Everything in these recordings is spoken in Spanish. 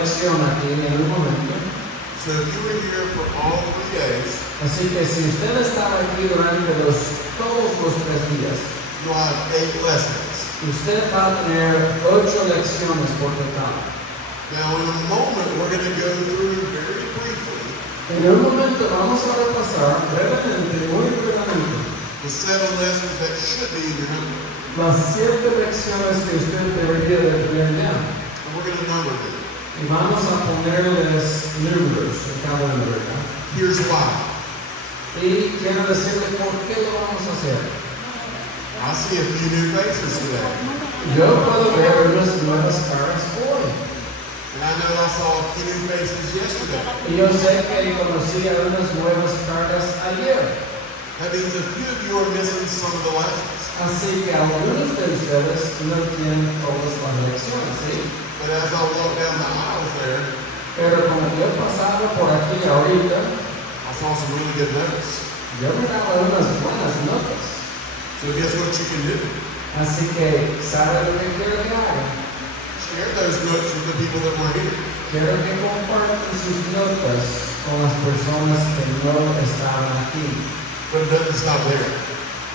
lección aquí en un momento. So if you were here for all 3 days, Así que si usted estaba aquí durante todos los 3 días, you'll have 8 lessons. usted va a tener 8 lecciones por total. Now in a moment, we're going to go through very briefly En un momento vamos a repasar brevemente, muy brevemente, the 7 lessons that should be in your notebook. las 7 lecciones que usted debería de tener ya. And we're going to number them. Y vamos a ponerles números en cada número. Here's why. Y quiero decirle por qué lo vamos a hacer. I see a few new faces today. Yo puedo ver unas nuevas caras hoy. And I know I saw a few new faces yesterday. Y yo sé que conocí a unas nuevas caras ayer. That means a few of you are missing some of the lessons. Así que algunos de ustedes no tienen todas las lecciones, ¿sí? But as I walk down the aisles there, Pero como yo pasaba por aquí ahorita, I saw some really good notes. yo me daba unas buenas notas. So guess what you can do? Así que, ¿sabe lo que quiero que haga? Share those notes with the people that were here. Quiero que compartan sus notas con las personas que no estaban aquí. But it doesn't stop there.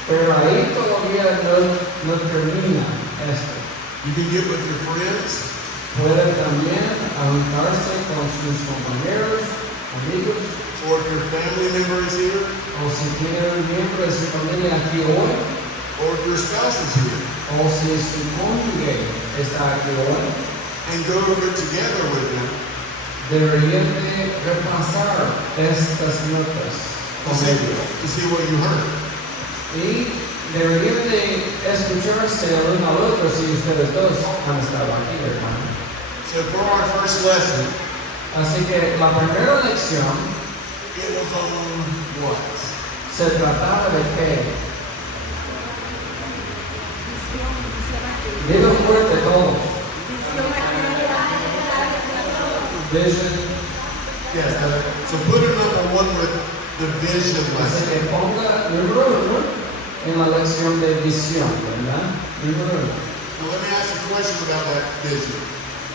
Pero ahí todavía no termina esto. You can get with your friends. Pueden también juntarse con sus compañeros, amigos, Or if your family member is here, o si tienen un miembro de su familia aquí hoy, or if your spouse is here, o si su cónyuge está aquí hoy, and go over it together with them deberían de repasar estas notas con ellos. to see what you heard. Y deberían de escucharse el uno al otro si ustedes dos han estado aquí, hermano. So for our first lesson, Así que la primera lección it was on what? se trataba de qué. Digo fuerte todos. Vision. Yes. So put a number 1 with the vision Así lesson. que ponga número 1 en la lección de visión, ¿verdad? Número 1. Now let me ask you a question about that vision.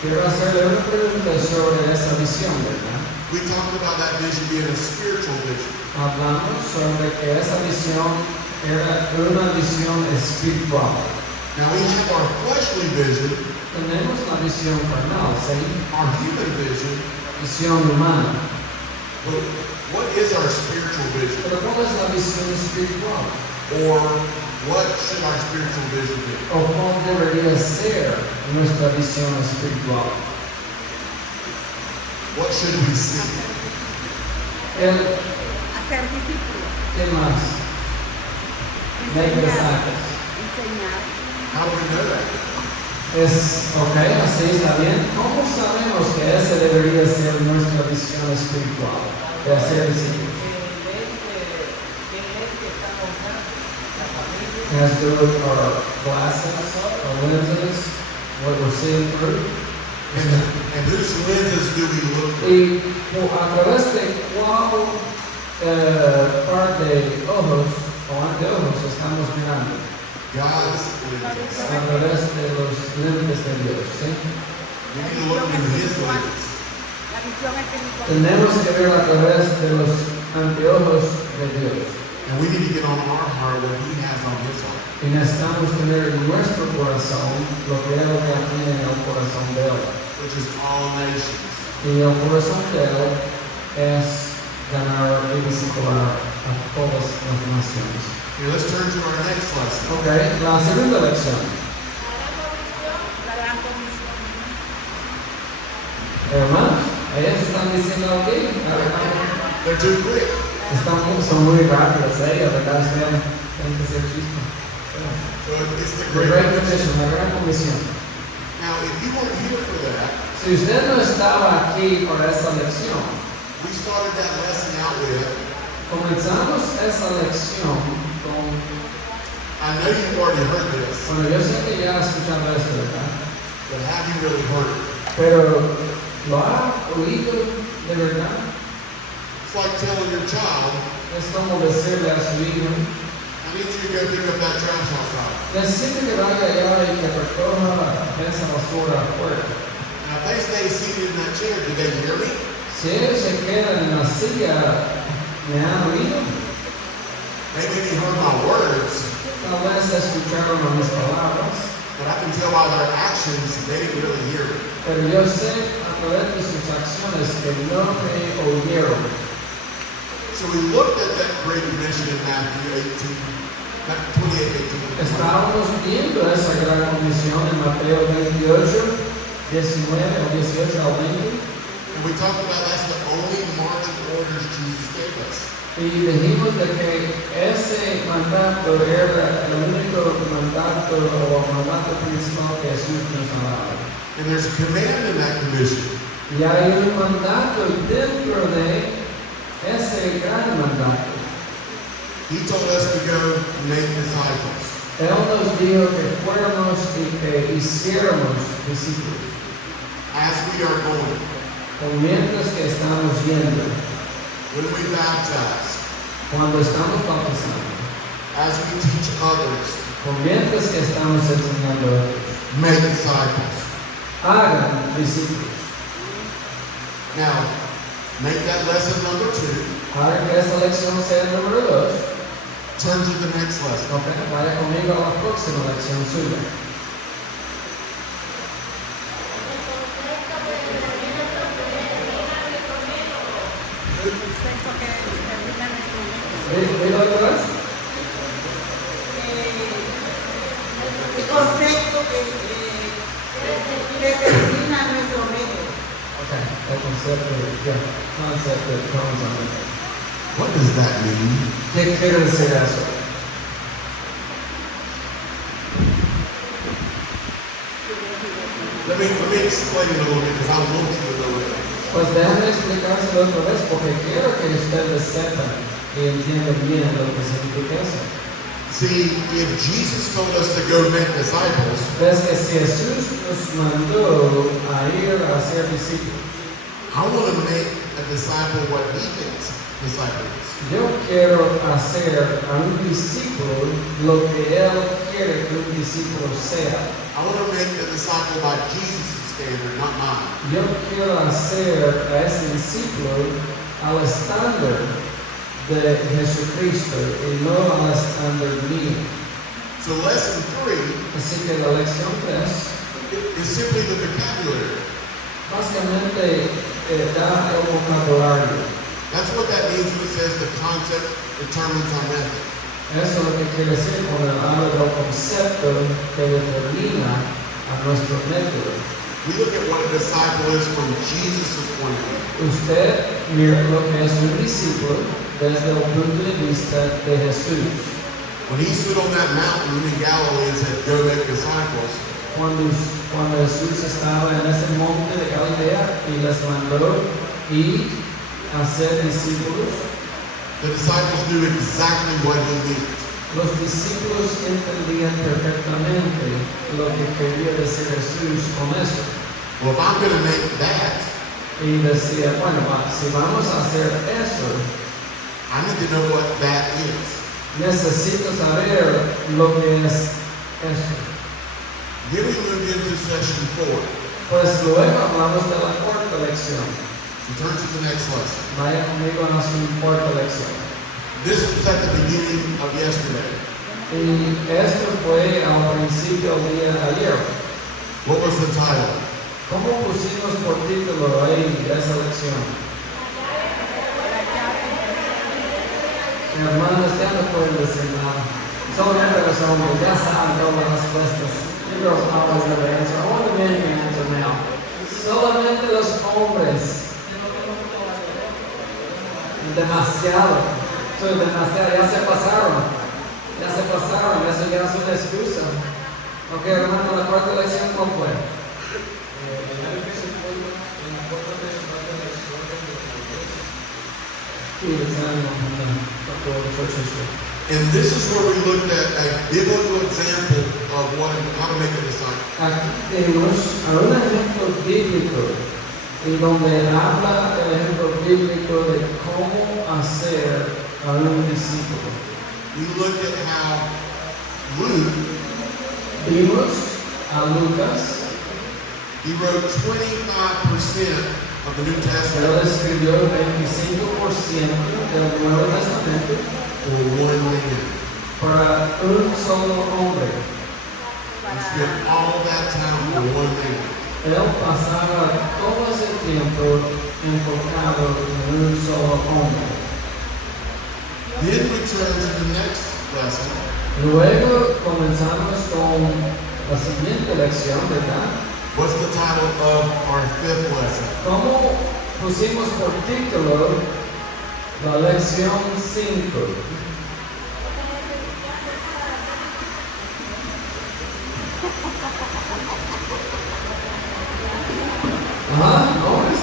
Quiero hacerle una pregunta sobre esa visión, ¿verdad? We talked about that vision being a spiritual vision. Hablamos sobre que esa visión era una visión espiritual. Now we have our fleshly vision, Tenemos la visión carnal, ¿sí? our human vision, Visión humana. but what is our spiritual vision? Pero ¿cuál es la visión espiritual? Or what should our spiritual vision be? ¿O cuál debería ser nuestra visión espiritual? What should we see? Hacer discípulos, ¿Qué más? Mensajes. enseñar. How do we know that? Ok, así está bien. ¿Cómo sabemos que esa debería ser nuestra visión espiritual? De hacer discípulos. Has to do with our glasses, our lenses, what we're seeing through. And whose lenses do we look through? Y a través de cuál par de ojos o anteojos estamos mirando. God's lenses. A través de los lentes de Dios, ¿sí? We need to look through His lenses. La visión espiritual. Tenemos que ver a través de los anteojos de Dios. And we need to get on our heart what He has on His heart. Y necesitamos tener en nuestro corazón lo que Él ya tiene en el corazón de Él. Which is all nations. Y el corazón de Él es ganar y discipular a todas las naciones. Here, let's turn to our next lesson. Ok, la segunda lección. La gran comisión. Hermanos, ellos están diciendo aquí, They're too quick. son muy rápidos, ¿verdad? Tienen que ser chispas. So it's the The great Great commission. Commission, la gran comisión. Now, if you weren't here for that, Si usted no estaba aquí por esa lección, we started that lesson out with, comenzamos esa lección con, I know you've already heard this, bueno, yo sé que ya ha escuchado esto, ¿verdad? but have you really heard it? Pero, ¿lo ha oído de verdad? It's like telling your child, Es como decirle a su hijo, I need you to go pick up that trash outside. necesito que vaya allá y que recoja esa basura afuera. And Now, if they stay seated in that chair, do they hear me? Si ellos se quedan en la silla, ¿me han oído? Maybe they heard my words, Tal vez escucharon a mis palabras, but I can tell by their actions they didn't really hear me. pero yo sé a través de sus acciones que no me oyeron. So we looked at that great commission in Matthew 28:18. Estábamos viendo esa gran comisión en Mateo 28, 19 o 18 al 20, And we talked about that's the only marching orders Jesus gave us. y dijimos de que ese mandato era el único mandato o mandato principal que Jesús nos ha dado. And there's a command in that commission. Y hay un mandato dentro de ese gran mandato. He told us to go make disciples. Él nos dijo que fuéramos y que hiciéramos discípulos. As we are going, O mientras que estamos yendo, when we baptize, cuando estamos bautizando, as we teach others, o mientras que estamos enseñando a otros, make disciples. hagan discípulos. Now, make that lesson number 2. Hagan que esta lección sea el número 2. Turn to the next lesson. Ok, vaya conmigo a la próxima lección suya. El sexto que termina nuestro método. ¿Dilo otra vez? El concepto que termina nuestro método. Ok, el concepto, concept that comes on it. What does that mean? ¿Qué quiere decir eso? Let me explain it a little bit because I want you to know it. Pues déjame explicárselo otra vez porque quiero que ustedes sepan y entiendan bien lo que significa eso. See, if Jesus told us to go make disciples, Ves que si Jesús nos mandó a ir a hacer discípulos, I want to make a disciple what he thinks disciple is. yo quiero hacer a un discípulo lo que Él quiere que un discípulo sea. I want to make a disciple by Jesus' standard, not mine. Yo quiero hacer a ese discípulo al estándar de Jesucristo y no al estándar mío. So lesson 3 Así que la lección 3 is simply the vocabulary. básicamente da el vocabulario. That's what that means when it says the concept determines our method. Eso es lo que quiere decir cuando habla del concepto que determina a nuestro método. We look at what a disciple is from Jesus' point of view. Usted mira lo que es un discípulo desde el punto de vista de Jesús. When he stood on that mountain in Galilee and said, go make disciples, Cuando Jesús estaba en ese monte de Galilea y les mandó ir a ser discípulos, the disciples knew exactly what he meant. los discípulos entendían perfectamente lo que quería decir Jesús con eso. Well, if I'm going to make that, Y decía, bueno, si vamos a hacer eso, I need to know what that is. necesito saber lo que es eso. Then we moved into session 4. Pues luego hablamos de la cuarta lección. So turn to the next lesson. Vaya conmigo a su cuarta lección. This was at the beginning of yesterday. Y esto fue al principio del día de ayer. What was the title? ¿Cómo pusimos por título ahí de esa lección? Hermanos, ya no pueden decir nada. Solamente los hombres ya saben todas las respuestas. You girls always know the answer. Only the men can answer now. Solamente los hombres. Demasiado. Soy demasiado. Ya se pasaron. Eso ya es una excusa. Ok, hermano, la cuarta lección, ¿cuál fue? And this is where we looked at a biblical example of how to make a disciple. Aquí tenemos a un ejemplo bíblico y donde habla el ejemplo bíblico de cómo hacer a un discípulo. We looked at how Luke Vimos a Lucas He wrote 25% of the New Él Testament escribió el 25% del Nuevo Testamento for one man. para un solo hombre. He spent all that time for one man. Él pasaba todo ese tiempo enfocado en un solo hombre. Then we turn to the next lesson. Luego comenzamos con la siguiente lección, ¿verdad? What's the title of our fifth lesson? ¿Cómo pusimos por título la lección 5? Ajá, ¿no es?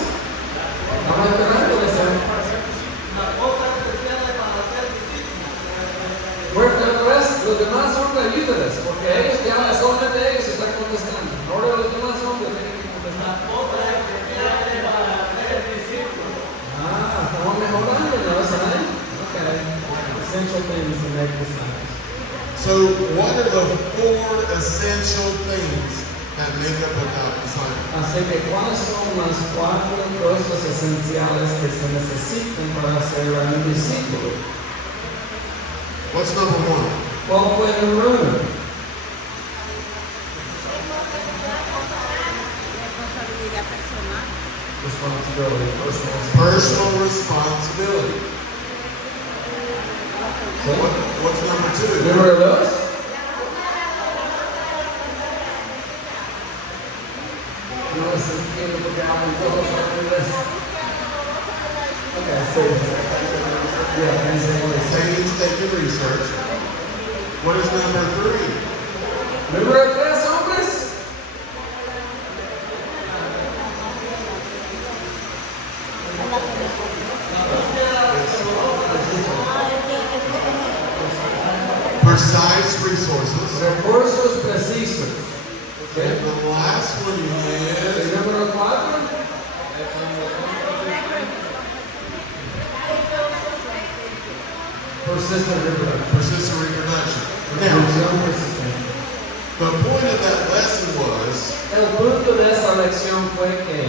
Estamos esperando eso. Fuerte al resto, los demás hombres líderes, porque ellos ya solamente ellos están contestando. Ahora los demás hombres tienen que contestar. Ah, estamos mejorando, ¿no? ¿Saben? Okay. Essential things to make disciples. So, what are the four essential things that make up a disciple? Así que, ¿cuáles son las 4 cosas esenciales que se necesitan para ser un discípulo? What's number one? ¿Cuál fue el número 1? Responsabilidad personal. Responsibility, Personal responsibility. ¿Sí? What's number two? Número 2. No se entiende porque hablan todos en inglés. Okay, sí. Yeah, can say what it's saying. Painstaking research. What is number three? Número 3, hombres. Precise resources. Recursos precisos. ¿Sí? And the last one El is número 4. Persistent reproduction. persistent reproduction. Now, Reproducción persistente. the point of that lesson was El punto de esa lección fue que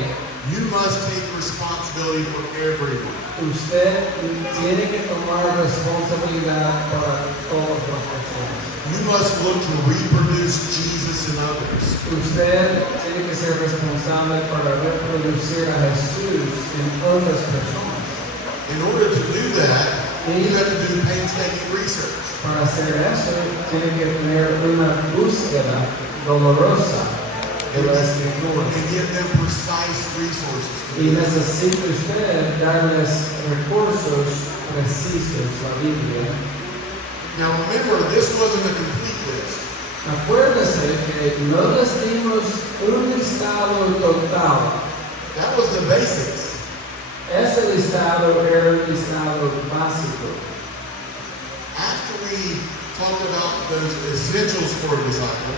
you must take responsibility for everyone. usted tiene que tomar responsabilidad para todas las personas. You must look to reproduce Jesus in others. Usted tiene que ser responsable para reproducir a Jesús en otras personas. In order to do that, you have to do painstaking research. Para hacer eso, tiene que tener una búsqueda dolorosa de la Escritura. And give them precise resources. Y necesita usted darles recursos precisos, la Biblia. Now remember, this wasn't a complete list. Acuérdese que no les dimos un listado total. That was the basics. Ese listado era un listado básico. After we talked about those essentials for a disciple,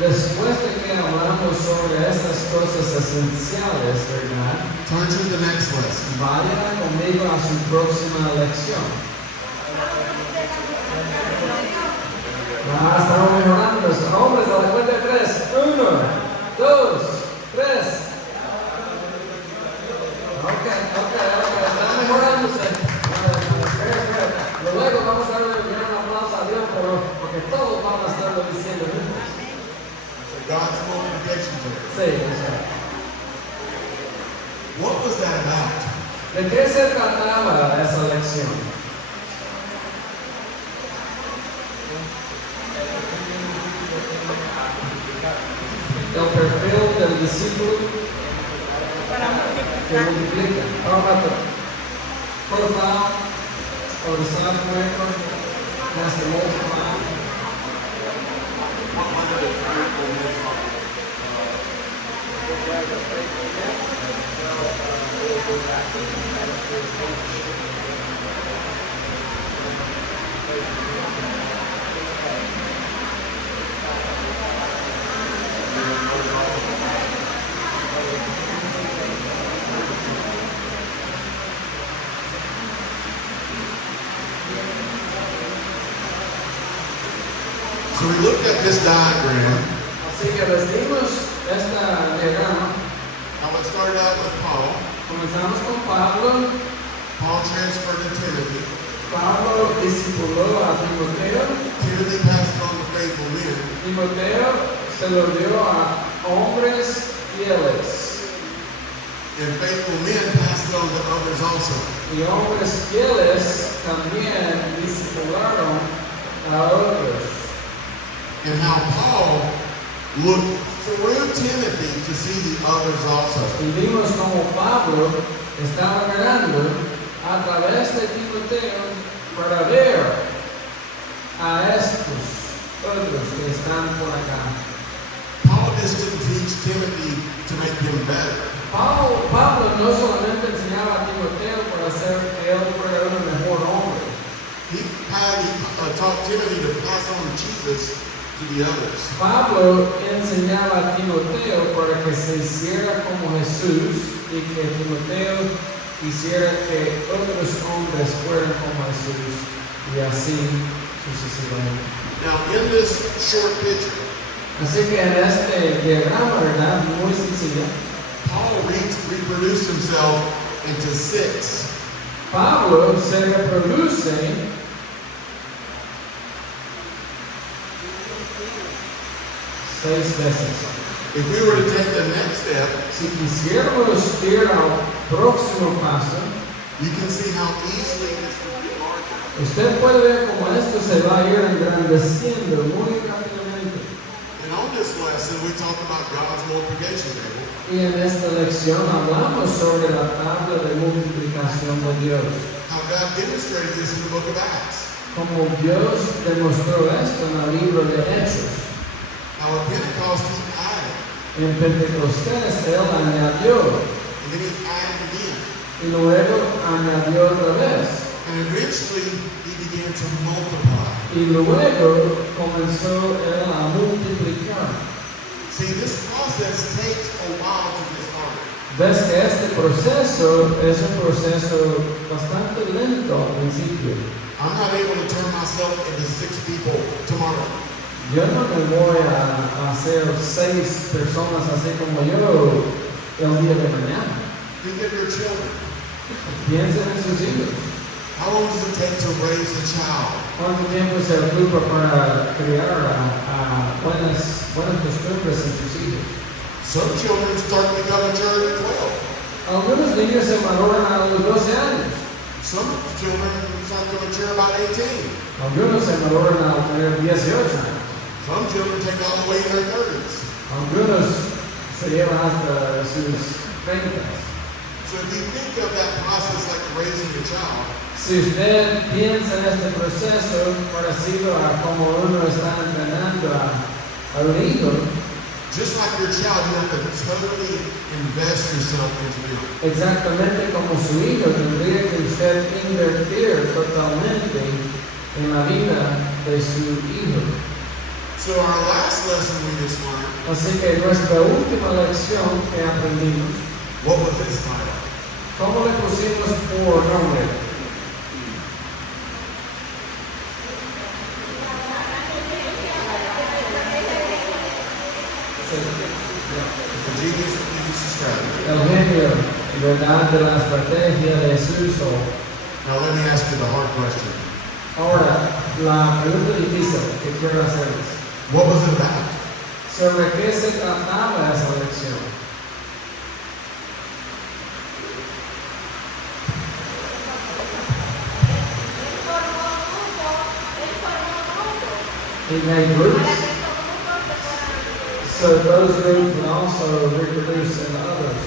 Después de que hablamos sobre esas cosas esenciales, ¿verdad? turn to the next lesson. Vaya conmigo a su próxima lección. Estamos mejorando. Hombres, a la cuenta de 3. 1, 2, 3. Ok, están mejorándose. Luego vamos a darle un gran aplauso a Dios, porque todos van a estarlo diciendo juntos. God's multiplication table. Sí, exacto. What was that about? ¿De qué se trataba esa lección? El perfil del discípulo Para que multiplicar. multiplica. Ahora, profile or the software has to multiply. So we looked at this diagram, Así que les dimos esta diagrama started out with Paul. Comenzamos con Pablo. Paul transferred to Timothy. Pablo discipuló a Timoteo. Timothy passed it on to faithful men. Timoteo se lo dio a hombres fieles. And faithful men passed it on to others also. Y hombres fieles también discipularon a otros. And how Paul looked through Timothy to see the others also. Y vimos como Pablo estaba mirando a través de Timoteo para ver a estos otros que están por acá. Paul just didn't teach Timothy to make him better. Pablo no solamente enseñaba a Timoteo para hacer que él fuera un mejor hombre. He taught Timothy to pass on Jesus to the others. Pablo enseñaba a Timoteo para que se hiciera como Jesús y que Timoteo hiciera que otros hombres fueran como Jesús y así sucesivamente. Now, in this short picture, Así que en este diagrama, ¿verdad? Muy sencillo, Paul reproduced himself into 6. Pablo se reproduce 6 veces. If we were to take the next step, Si quisiéramos ir al próximo paso, you can see how easily this would be larger. usted puede ver cómo esto se va a ir engrandeciendo muy rápidamente. And on this lesson, we talk about God's multiplication table. Y en esta lección hablamos sobre la tabla de multiplicación de Dios. How God demonstrated this in the book of Acts. Como Dios demostró esto en el libro de Hechos. How at Pentecost he added, En Pentecostés Él añadió and then he added again. y luego añadió otra vez. And eventually he began to multiply. Y luego comenzó Él a multiplicar. See, this process takes a while to get started. Ves que este proceso es un proceso bastante lento al principio. I'm not able to turn myself into 6 people tomorrow. Yo no me voy a hacer 6 personas así como yo el día de mañana. Think of your children. Piensen en sus hijos. How long does it take to raise a child? ¿Cuánto tiempo se ocupa para criar a buenas costumbres en sus hijos? Some children start to become mature at 12. Algunos niños se maduran a los 12 años. Some children start to mature about 18. Algunos se maduran a tener 18 años. Some children take all the way in their 30s. Algunos se llevan hasta sus 30. So if you think of that process like raising a child, Si usted piensa en este proceso parecido a como uno está entrenando a un hijo, just like your child, you have to totally invest yourself into them. exactamente como su hijo, tendría que usted invertir totalmente en la vida de su hijo. So our last lesson we just learned, Así que nuestra última lección que aprendimos, what was this title? ¿cómo le pusimos por nombre? The genius of Jesus' strategy. El genio, verdad de la estrategia de Jesús. Now let me ask you the hard question. Ahora, la pregunta difícil que quiero hacerles. What was it about? ¿Sobre qué se trataba esa lección? He made groups, so those groups would also reproduce in others.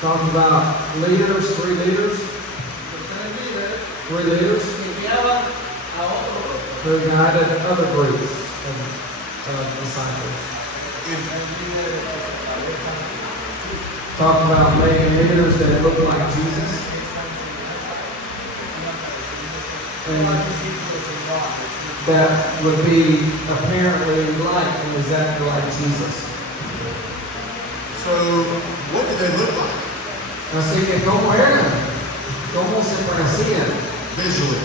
Talk about leaders, 3 leaders. 3 leaders who guided other groups of disciples. Talk about making leaders that look like Jesus. And that would be apparently like and exactly like Jesus. So what did they look like Así que ¿cómo eran? ¿Cómo se parecían? visually?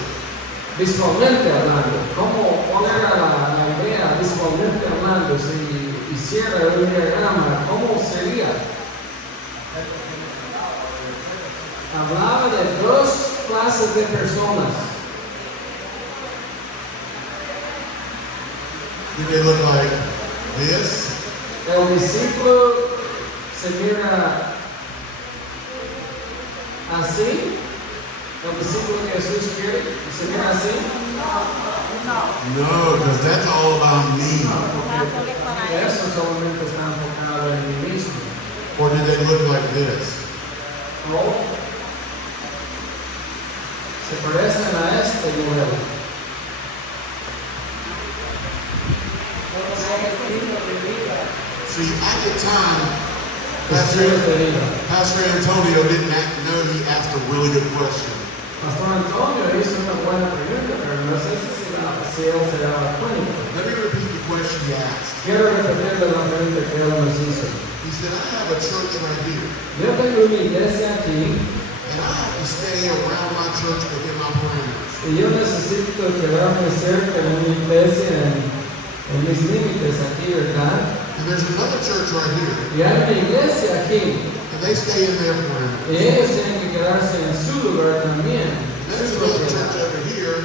Visualmente hablando. ¿Cuál era la idea visualmente hablando? Si hiciera un diagrama de personas. Did they look like this? El discípulo se mira así. El discípulo que Jesús quiere se mira así. No, because that's all about me. Dándole para él. Eso solamente está enfocado en mí mismo. Or did they look like this? O se parecen a este modelo. See, at the time, Estilos de vida. Pastor Antonio didn't know he asked a really good question. Pastor Antonio hizo una buena pregunta, pero no sé si él se daba cuenta. Let me repeat the question he asked. Quiero repetirle la pregunta que él nos hizo. He said, I have a church right here, Yo tengo una iglesia aquí and I have to stay around my church within my parameters. y yo necesito quedarme cerca de una iglesia en mis límites aquí, ¿verdad? And there's another church right here, Y hay una iglesia aquí and they stay in their parameters. y ellos tienen que quedarse en su lugar también. There's su another propiedad. church over here,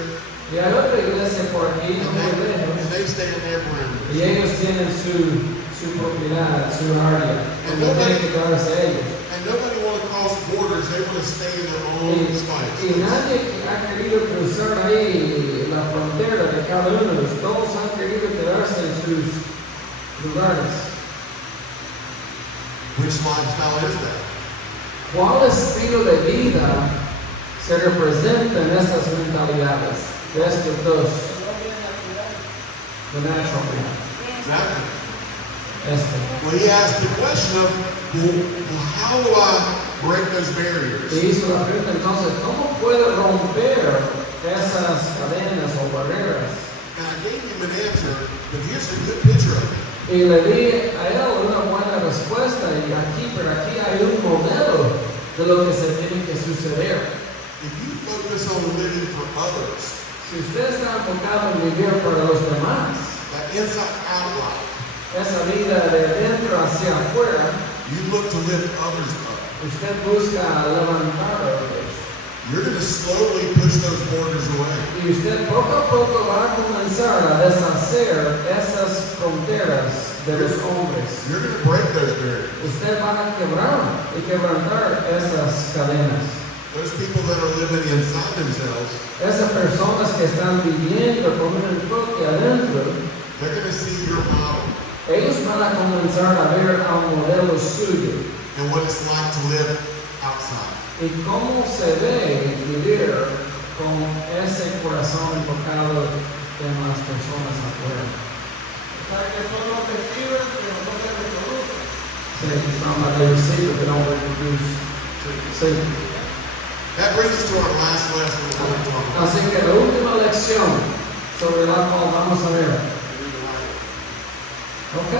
Y hay otra iglesia por aquí, no muy and lejos, they stay in their parameters. y ellos tienen su propiedad, su área, donde tienen que quedarse ellos. And nobody want to cross borders, they want to stay in their own Y space. nadie ha querido cruzar ahí la frontera de cada uno de los. Todos han querido quedarse en sus lugares. Which lifestyle is that? ¿Cuál estilo de vida se representa en estas mentalidades de estos dos? The natural man. Exactly. Este. Well, he asked the question of, well, how do I break those barriers? Y hizo la pregunta entonces, ¿cómo puedo romper esas cadenas o barreras? And I gave him an answer, but here's a good picture of it. Y le di a él una buena respuesta pero aquí hay un modelo de lo que se tiene que suceder. If you focus on living for others, Si usted está enfocado en vivir para los demás, that inside out life, esa vida de dentro hacia afuera, you look to lift others up. usted busca levantar a otros. You're going to slowly push those borders away. Y usted poco a poco va a comenzar a deshacer esas fronteras de los hombres. You're going to break those barriers. Usted va a quebrar y quebrantar esas cadenas. Those people that are living inside themselves, Esas personas que están viviendo con un enfoque adentro, they're going to see your model ellos van a comenzar a ver a un modelo suyo and what it's like to live outside. y cómo se ve vivir con ese corazón enfocado en las personas afuera. Sí, son las de receive, but don't reproduce. Sí. That brings us to our last lesson we're going to talk about. Así que la última lección sobre la cual vamos a ver. Ok.